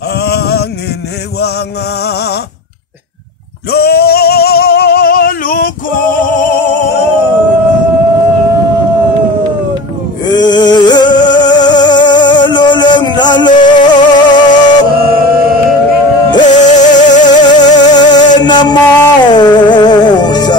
anginewanga lo lukho lo lengnalo namuhla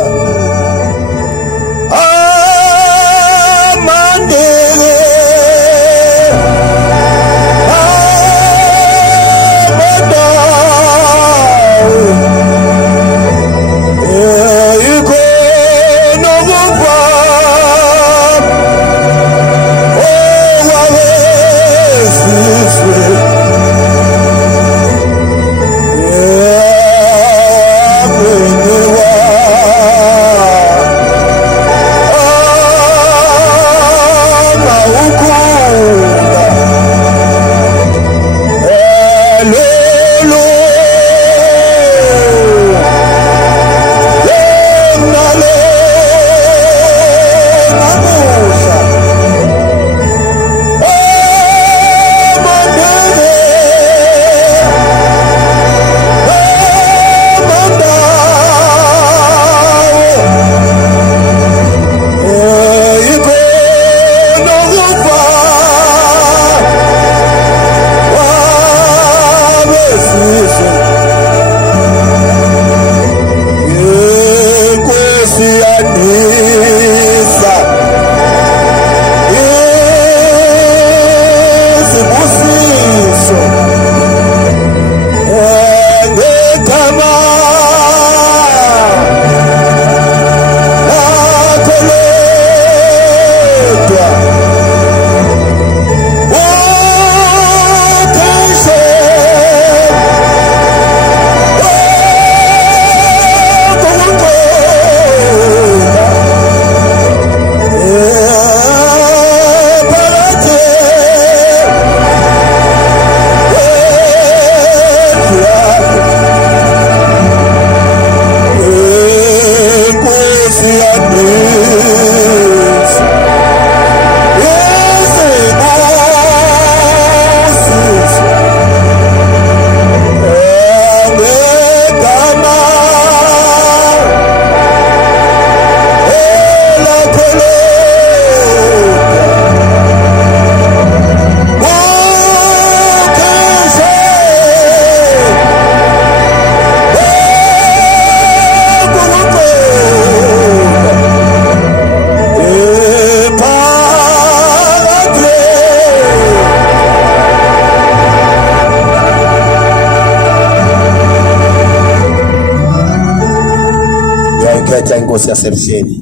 inkosi yasebuhleni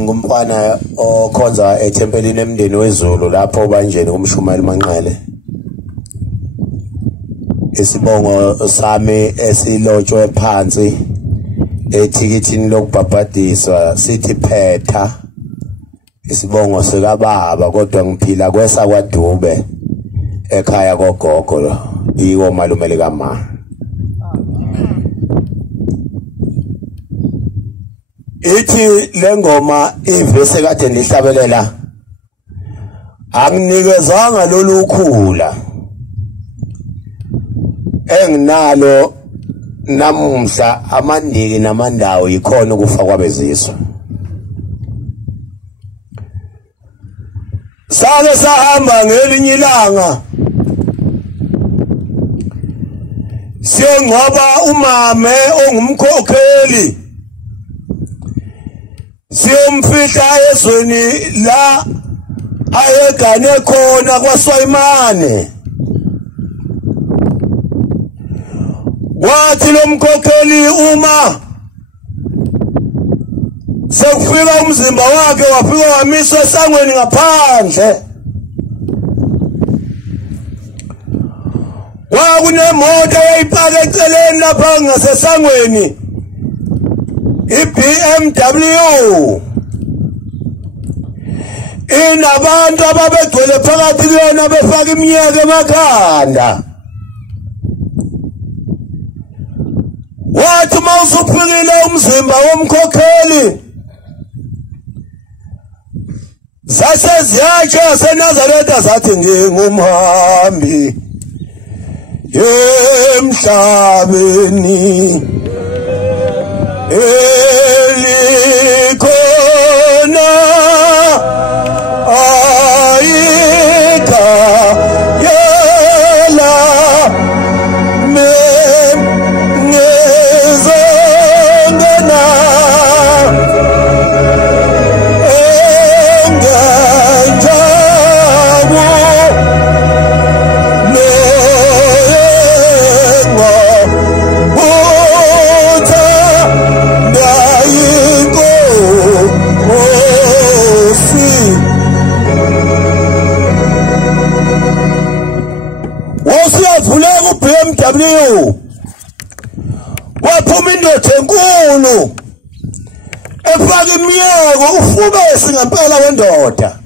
ngumfana okhonza ethempelini emndeni weZulu lapho banjeni kumshumayeli Manqele. Isibongo sami esilotshwe phansi ethikithini lokubhabhadiswa sithi Phetha. Isibongo sikababa kodwa ngiphila kwesa kwaDube ekhaya kogogo yiwo malume likama. Ithi lengoma ivese kade ndihlabelela anginikezanga lolukhula enginalo namuhla amandiki namandawo yikhona ukufa kwabezizwe. Sake sahamba ngelinye ilanga siyongcwaba umame ongumkhokheli siyomfihla ezweni la ayegane khona kwaSwayimane. Wathi lo mkhokheli uma sekufika umzimba wakhe wafika wamiswa esangweni ngaphandle. Kwakunemoto eyayipaka eceleni lapha ngasesangweni iBMW inabantu ababegcwele phakathi kuyona befaka iminyaka emakhanda. Wathi mawusuphikile umzimba womkhokheli Zaseziyatsha seNazaretha zathi ngingumhambi emhlabeni elikhona ayika yela ngezongena BMW waphuma indoda enkulu efaka imiyoko ufubesi ngempela wendoda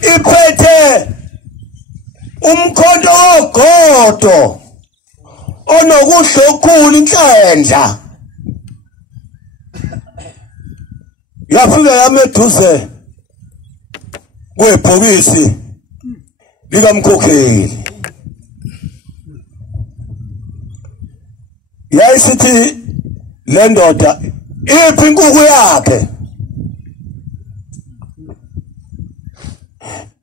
iphethe umkhonto ogodo onokudla okukhulu inhlanhla yafika yameduze kwebhokisi likamkhokheli yayisithi le ndoda iphi inkukhu yakhe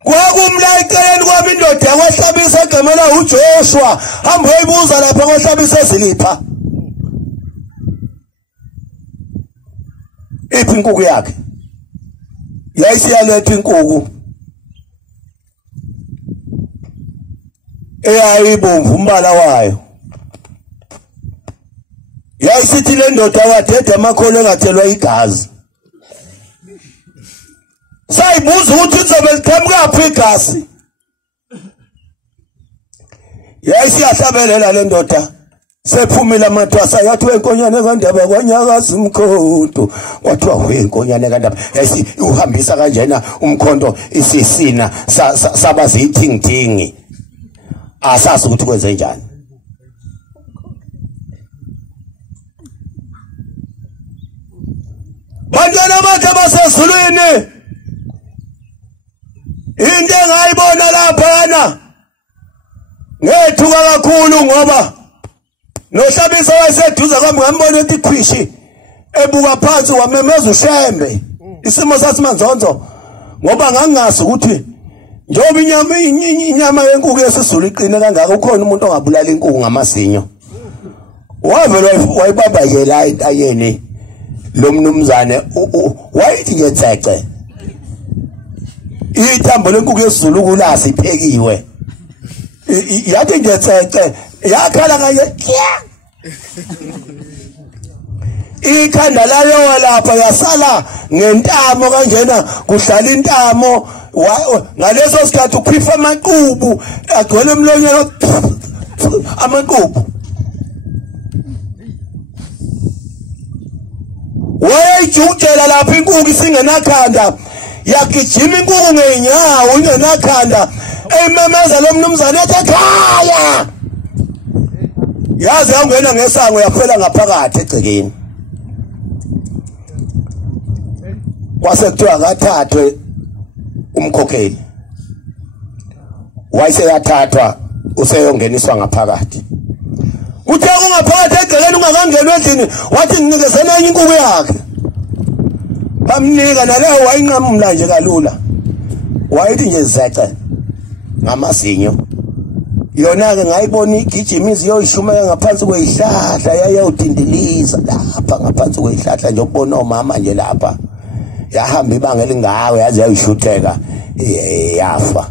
kwakumlayiceni kwami indoda yakwahlabisa egamela uJoshua hamba uyibuza lapha kwahlabisa ezilipha iphi inkukhu yakhe yayisiyaletha inkukhu eyayibomvu umbala wayo yayisithi le ndoda wadeda amakholo engathelwa igazi sayibuza ukuthi izobe liqhamuka igazi yayisiyahlabelela le ndoda sephumile amathwasa yathi wenkonyane kaNdaba kwanyakaza umkhonto kwathiwa wenkonyane kaNdaba yayisi uhambisa kanjena umkhonto isisina sabazi ithingithingi asazi ukuthi kwenze njani bantwana bakhe basezulwini into engayibona laphana ngethuka kakhulu ngoba nohlabisa wayeseduze kwami ngambona ethi khwishi ebuka phansi wamemeza uShembe isimo sasimanzonzo ngoba ngangazi ukuthi njoba inyama yenkukhu yesizulu iqine kangaka ukhona umuntu ongabulala inkukhu ngamazinyo wavela wayibabazela ayeni lo mnumzane wayithi nje tsece ithambo lenkukhu yesizulu kulasi iphekiwe yathi nje tsece yakhala kanye ikhanda layo lapha yasala ngentamo kanjena kuhlala intamo ngaleso sikhathi ukhipha amaqhubu agcwele emlonyeni amaqhubu wayejutshela lapha inkukhu isingenakhanda yagijima inkukhu ngeenyawo ingenakhanda ememeza lo mnumzane ethi ekhaya yaze yangena ngesango yaphela ngaphakathi egcekeni kwase kuthiwa akathathwe umkhokheli wayeseyathathwa useyongeniswa ngaphakathi kuthe kungaphakathi egcekeni ungakangena endlini wathi nikezena enye inkukhu yakhe bamnika naleyo wayinqamula nje kalula wayithi nje zece ngamazinyo yona ke ngayibona igijimizi yoyishumeka ngaphansi kwezihlahla yayodindiliza lapha ngaphansi kwezihlahla nje ubona omama nje lapha yahamba ibanga elingawe yaze yayishutheka yafa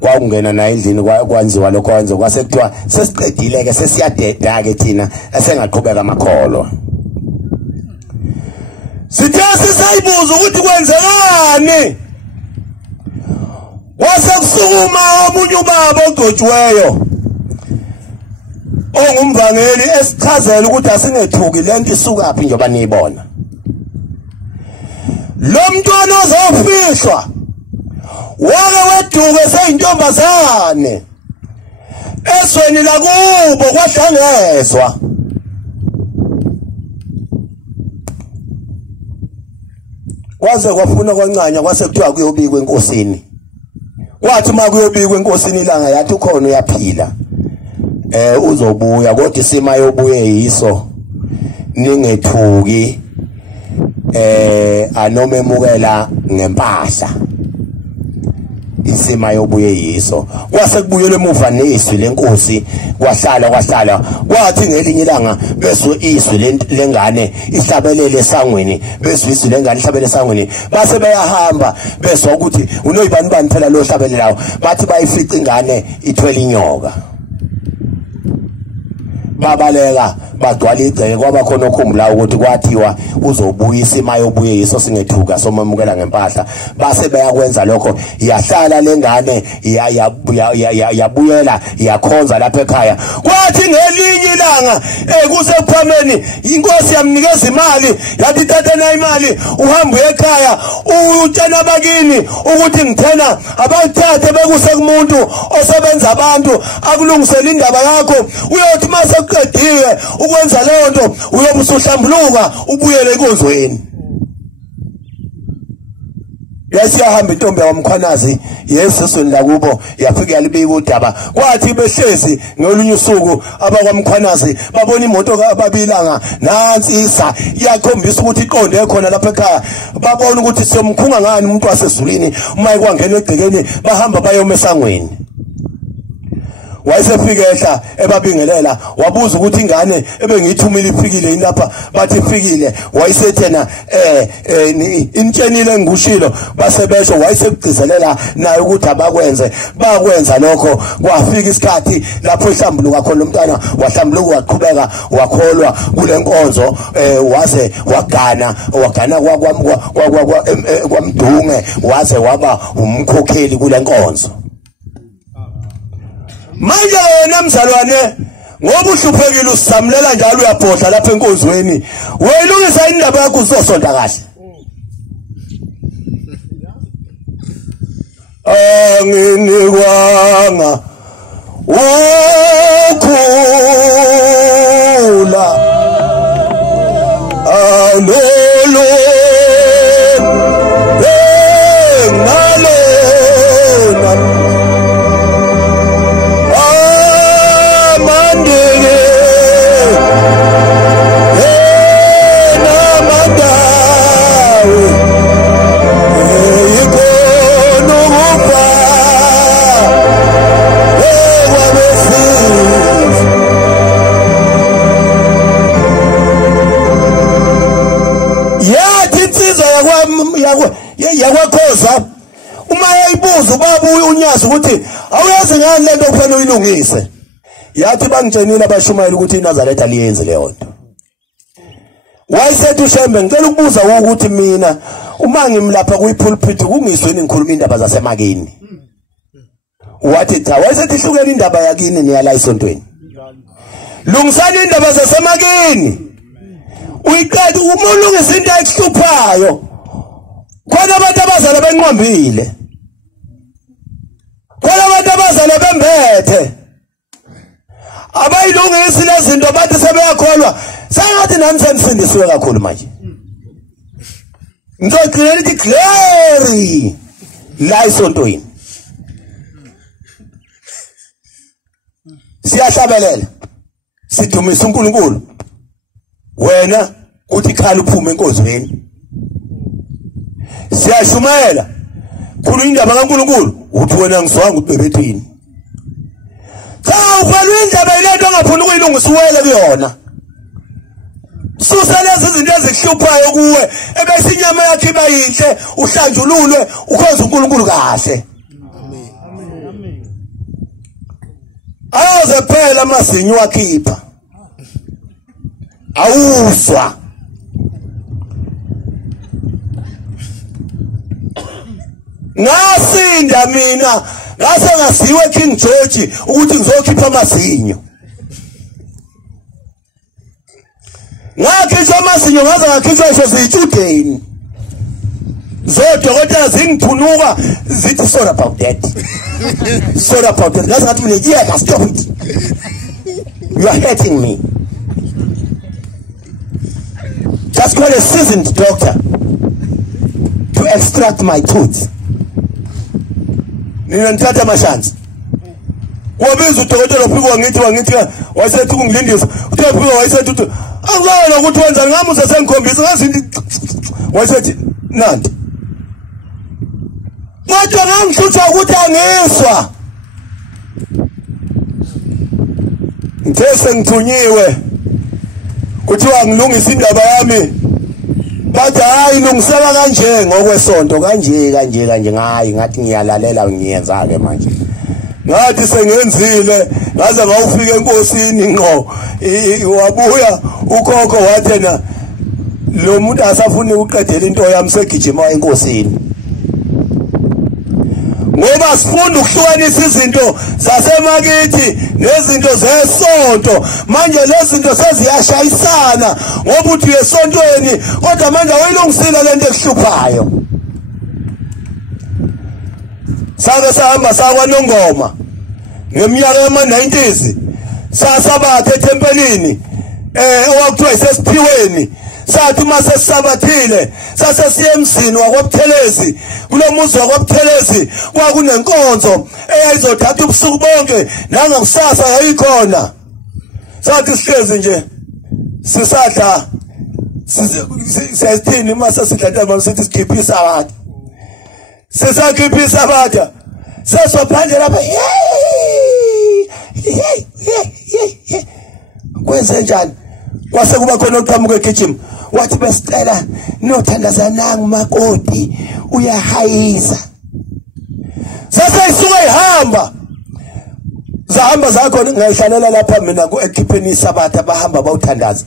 kwakungena na endlini kwanziwa lokho kwenza kwase kuthiwa sesiqedile ke sesiyadeda ke thina esengaqhubeka amakholo sithe sisayibuza ukuthi kwenzekani wase kusukuma omunye ubaba ogcotshiweyo ongumvangeli esichazela ukuthi asingethuki lento isukaphi njengoba niyibona lo mntwana ozofihlwa wake weduke seyintombazane esweni lakubo kwahlangezwa Kwaze kwafuna kwancanya kwase kuthiwa kuyobikwa enkosini. Wathi makuyobikwa enkosini ilanga yathi ukhona uyaphila. Uzobuya kodwa isima yobuye yiso. Ningethuki anomemukela ngempahla. Isima yobuye yiso. Kwase kubuyele emuva nezwi lenkosi kwahlala kwathi ngelinye ilanga bese izwi lengane ihlabelele esangweni bese izwi lengane ihlabelele esangweni base bayahamba bese ukuthi unoyibani phela lo hlabelelayo bathi bayifica ingane ithwele inyoka babaleka bagcwala igceke kwaba khona okhumbula ukuthi kwathiwa uzobuya isima yobuye yiso singethuka somamukela ngempahla base bayakwenza lokho yahlala lengane yabuyela yakhonza lapha ekhaya kwathi ngelinye ilanga kusephambeni inkosi yamnikeza imali yathi thatha imali uhamba ekhaya utshena bakini ukuthi ngithena abayithathe bekuse kumuntu osebenza abantu akulungisela indaba yakho uyothi mase uqediwe ukwenza leyo nto uyobe usuhlambuluka ubuyele enkonzweni. Yasihamba intombi yamkhwanazi yesisweni la kubo yafika yalibika udaba kwathi behlezi ngolunye usuku abakwamkhwanazi babona imoto ababilanga nansi isa yakhombisa ukuthi iqonde khona lapha ekhaya babona ukuthi siyomkhunga ngani umuntu wasezulwini uma ekwangena egcekeni bahamba bayomesangweni. Wayesefika ehla ebabingelela wabuza ukuthi ingane ebengiyithumile ifikile lapha bathi ifikile wayesethena intshenile ngushilo basebesho wayesekugcizelela naye ukuthi bakwenza lokho kwafika isikhathi lapho ihlambuluka khona umntana wahlambuluka waqhubeka wakholwa kule nkonzo waze wagana kwamdunge waze waba umkhokheli kule nkonzo. Manje wena mzalwane ngoba uhluphekile usamlela njalo uyabhodla lapha enkonzweni wayilungisa indaba yakho uzosonta kahle. Anginikwanga ukhula alolo yakwakhoza uma yayibuza ubaba unyazi ukuthi awuyazi ngani lento kufanele uyilungise yathi bangitshenile abashumayeli ukuthi iNazaretha liyenze leyo nto. Wayesethi uShembe ngicela ukubuza ukuthi mina uma ngimlapha kuyipulpit kungisweni ngikhuluma indaba zasemakini. Wathi cha wayesethi hlukela indaba yakini niyala esontweni. Lungisani indaba zasemakini. Uyiqeda uma ulungisa into ekuhluphayo. Khona abantu abazala benqombile. Khona abantu abazala bembethe. Abayilungisi lezi zinto bathi sebeyakholwa. Sengathi nami sendisindisiwe kakhulu manje. Ngizogcina lithi glory la esontweni. Siyahlabelela. Sidumisa uNkulunkulu. Wena uthi khala uphume enkonzweni. Siyashumayela khulu indaba kaNkulunkulu uthi wena ngizwanga ubebethini. Cha ukhwela indaba ilento ongafuni ukuyilungisa uwele kuyona. Susa lezi zinto ezihluphayo kuwe ebese inyama yakhe iba yinhle uhlanjululwe ukhonza uNkulunkulu kahle. Amen. Ayoze phela amazinyo wakhipha. Awuzwa. Ngasinda mina ngase ngasiwe King George ukuthi ngizokhipha amazinyo. Ngakhishwa amazinyo ngaze ngakhishwa isho ziyitshudeni. Zodokotela zingithunuka zithi sorry about that. Sorry about that. Ngaze ngathi mina yeah stop it. You are hurting me. Just call a seasoned doctor. extract my tooth. Nina nithatha amashansi. Wabiza udokotela ufika wangithi wayesethi ungilindisa. Uthe ufika wayesethi uthi angizona ukuthi wenza ngamuza sengikhombisa ngazi wayesethi nanti. Kodwa ngangihlutha ukuthi angiswa. Ngithe sengithunyiwe. Kuthiwa ngilungisa indaba yami. Bathi hayi lungisela kanje ngokwesonto kanje ngayi ngathi ngiyalalela ngiyenza ke manje. Ngathi sengenzile ngaze ngawufika enkosini ngqo wabuya ukhokho wathena lo muntu asafuni uqedela into yami segijima enkosini. Ngoba sifunda ukuhlukanisa izinto zasemakithi nezinto zesonto. Manje lezi zinto seziyashayisana ngoba uthi esontweni kodwa manje awuyilungisile lento ekuhluphayo. Sake sahamba sakwaNongoma ngeminyaka yama-90s sasabatha ethempelini owakuthiwa isesiphiweni. Sathi mase sisabathile sasesiya emzini wakwabuthelezi. Kulo muzi wakwabuthelezi kwakunenkonzo eyayizothatha ubusuku bonke nangakusasa yayikhona. Sathi sihlezi nje sisadla siyasithini mase sidla masithi sikhipha isabatha. Sisakhipha isabatha sesophandle lapha kwenze njani kwase kuba khona oqhamuka egijima wathi besicela nothandazananga makoti uyahayisa. Sase isuka ihamba zahamba zakho ngayihlalela lapha mina ekhipheni isabatha bahamba bawuthandaza.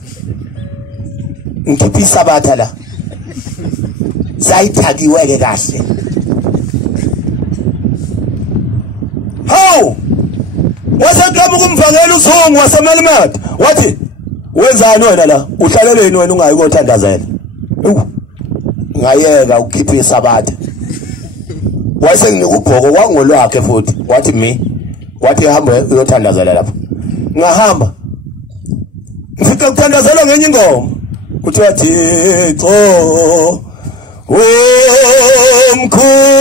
Ngikhipha isabatha la sayithakiweke kahle. Hawu waseqhamuka umvangeli uZungu waseMalimata wathi wenzani wena la uhlaleleni wena ungayi kothandazela. Ngayeka ukukhipha isabatha. Wasenginika ubhoko kwangolwakhe futhi wathi wathi hamba uyothandazela lapha. Ngahamba ngifika ukuthandazela ngenye ingoma kuthiwa Thixo omkhulu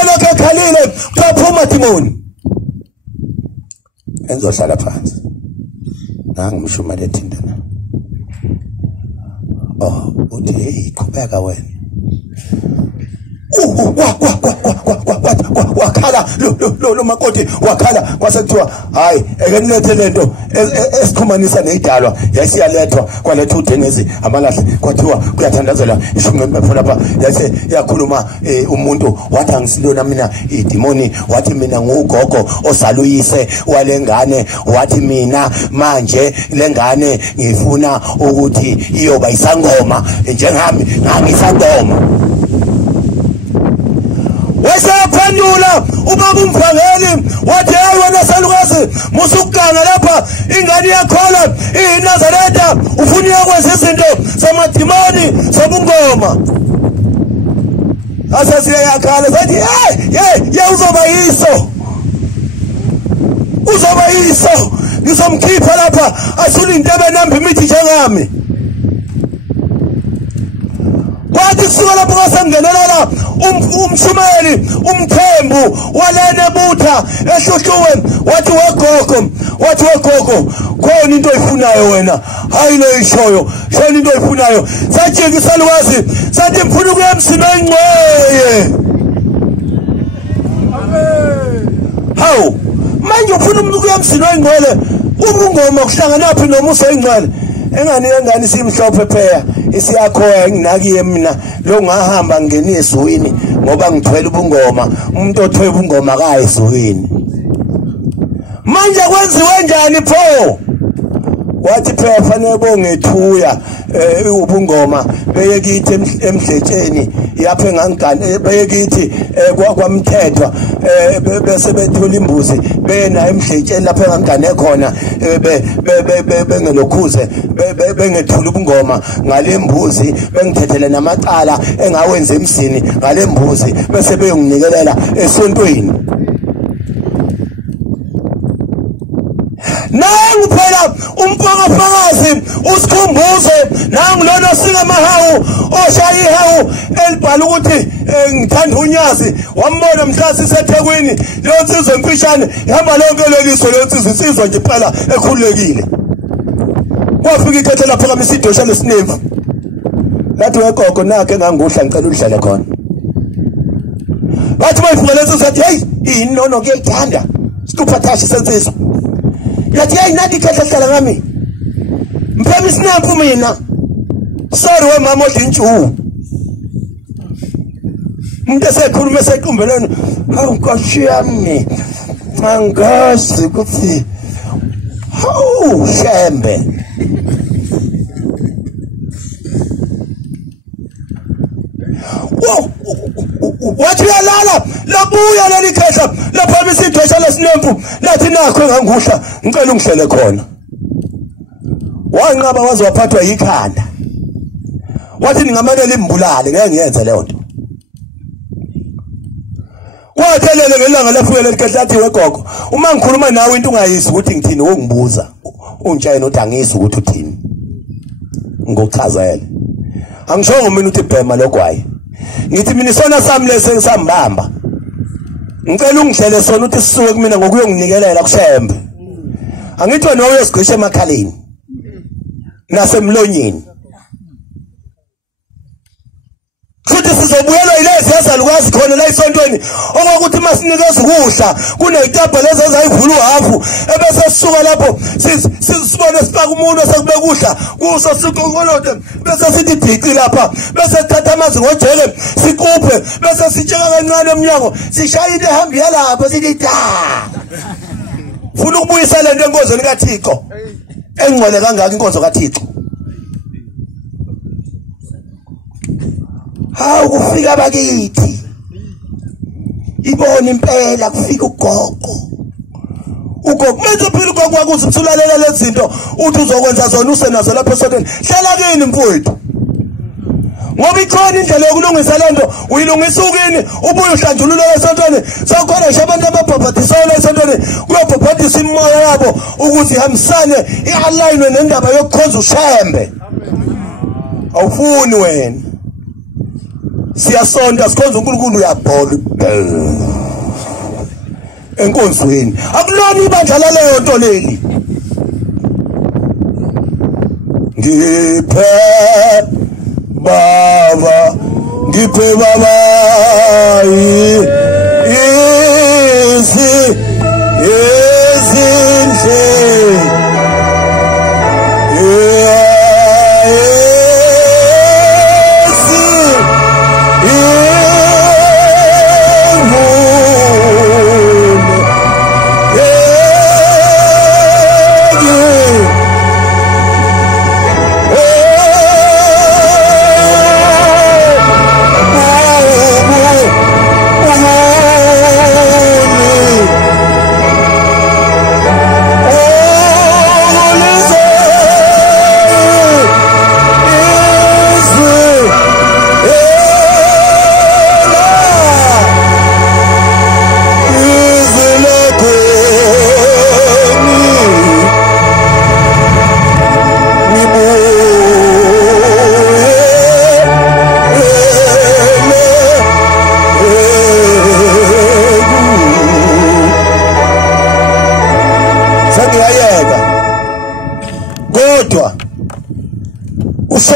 elokhe khalile kwaphuma Timoni. Enzohlala phansi. Nangimshumela ethindana. Uthi hey qhubeka wena. Wakhala lo makoti wakhala kwasekuthiwa hayi ekenilethe lento esikhumanisa nezidalwa yasiyalethwa kwaletha uDenezi amalahle kwathiwa kuyathandazela ishungempefo lapha yase yakhuluma umuntu wathi angisilona mina idemoni wathi mina ngugogo osaluyise walengane wathi mina manje lengane ngifuna ukuthi iyoba isangoma njengami ngisangoma. Wasaphendula ubaba umvangeli wathi hey wena salukazi musukuganga lapha ingane yakhola iNazaretha ufuna ukwenza izinto zamadimoni zabungoma asasiya yakhala sathi hey uzoba yiso ngizomkhipha lapha asule into ebenamba imithi njengami kwathi kusuka lapho kwasengenelela umshumeli umthembu walene butha ehluhluwe wathi wegogo khona into oyifunayo wena hayi lo ishoyo shona into oyifunayo sajike salwazi sathi ngifuna ukuya emsini oyingcweye hawu manje ufuna umuntu ukuya emsini oyingcwele ubungoma kuhlanganaphi nomusa oyingcwele engane simhlophe phela isiyakhoya nginakiye mina lo ngahamba ngene ezweni ngoba ngithwele ubungoma umuntu othwele ubungoma kaye ezweni manje kwenziwe njani pho wathi phela fanele bongethuya ubungoma beye kithi emhletsheni yaphe ngangane beye kithi kwaMthethwa bese bethula imbuzi bena emhletsheni lapha ngangane khona bengelokhuze bengethula ubungoma ngale mbuzi bengithethele namacala engawenza emsini ngale mbuzi bese beyonginikelela esontweni nangu phela umpakafakazi usikhumbuze nangu lona singamahawu oshaya ihawu elibhala ukuthi ngithanda unyazi wambona mhla siseThekwini leyo nsizwa emfishane ihamba lonke leliso leyo nsizwa nje phela ekhululekile kwafika ikhethe lapha kamisidoshana esinemvu lathi wegogo nakhe enganguhla ngicela udlale khona bathi bayifika leso sathi hey inono kuyayithanda sikuphathashi sensizwa yathi hey nathi ikhethe hlala ngami mphela isinemvu mina sorry we mama odintshu umuntu esekhuluma esequmbeleni hawu nkosi yami angazi ukuthi hawu shembe wathi uyalala labuya leli khehla lapha isidwesha lesinempu lathi nakho enganguhla ngicela ungihlele khona wanqaba waze waphathwa yikhanda wathi ningamanele imbulale ngeke ngiyenze leyo nto kwathelele ngelanga lafika leli khehla lathi wegogo uma ngikhuluma nawe into ungayisi ukuthi ngithini wongibuza untshayena uthi angisi ukuthi uthini ngokuchazela angishongo mina uthi bhema logwayi ngithi mina isona sami lese ngisambamba ngicela ungihlele sona uthi sisuke kumina ngokuyonginikelela kushembe angithi wena uyosigisha emakhaleni nasemlonyeni futhi sizobuyela ilezi yazalukwazi khona la isontweni okuthi masinikeza ukudla kunezitapha lezi ezayivula uhafu ebese sisuka lapho sisibone sipaka umuntu osekubeka ukudla kuso sikolode bese sithi dhici lapha bese sithatha amanzi ngojeke sikuphe bese sitsheka kancane eminyango sishayile ehamba yalapho sithi ta funa ukubuyisa lento enkonzweni kaThixo engcwele kangaka inkonzo kaThixo hawu kufika bakithi ibona impela kufika ugogo menze phela ugogo wakuthi usulalela lezi zinto uthi uzokwenza zona usenazo lapha esontweni hlala kini mfowethu ngoba ikhona indlela yokulungisa lento uyilungisa ukini ubuye uhlanjulule esontweni sokhona nje abantu ababhabhadisana esontweni kuyobhabhadisa imoya yabo ukuthi ihambisane ialign nendaba yokukhonza ushembe awufuni wena siyasonta sikhonza uNkulunkulu uyabhola enkonzweni akulona ibandla leyo nto leli ngiphe baba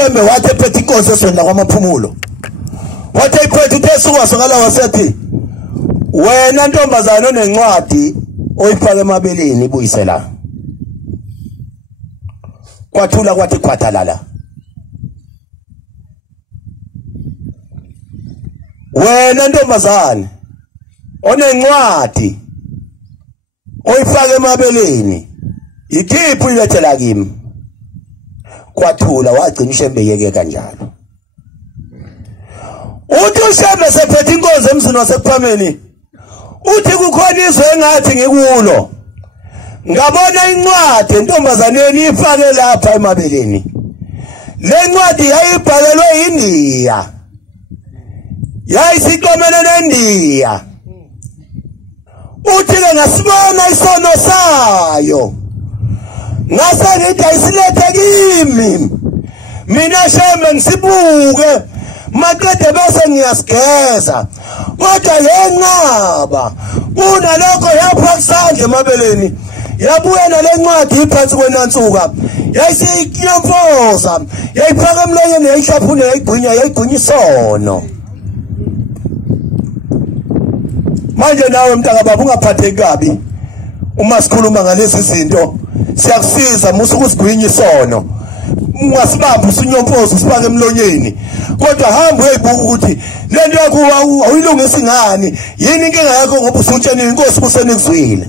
uShembe wathi ephethe inkonzo esonla kwamaphumulo wathi ephethe uThesuka sokala wasethi wena ntombazana onencwadi oyifaka emabeleni ibuyisela kwathula kwathi khwathalala wena ntombazana onencwadi oyifaka emabeleni ikhiphi uyilethela kimi kwathula wagcina uShembe yeke kanjalo uthi uShembe sephethe inkonzo emzini waseKuphameni uthi kukhona izwe engathi ngikulo ngabona incwadi entombazaneni ifake lapha emabeleni le ncwadi yayibhalelwe yiNdiya yayisiqomene neNdiya uthi ke ngasibona isono sayo ngase ngithi ayisilethe kimi mina Shembe ngisibuke maqede bese ngiyasigeza kodwa yenqaba kunalokho yapha kusandla emabeleni yabuya nalencwadi iphansi kwenansuka yayisinyomfoza yayiphaka emlonyeni yayihlaphuna yayigwinya isono manje nawe mntaka baba ungaphatheki kabi uma sikhuluma ngalezi zinto siyakusiza musuku usigwinya isono ungasibamba usunyomfoza usibake emlonyeni kodwa hamba uyibuka ukuthi lento yakho awuyilungisi ngani yini inkinga yakho ngoba usutshena inkosi busenikuzwile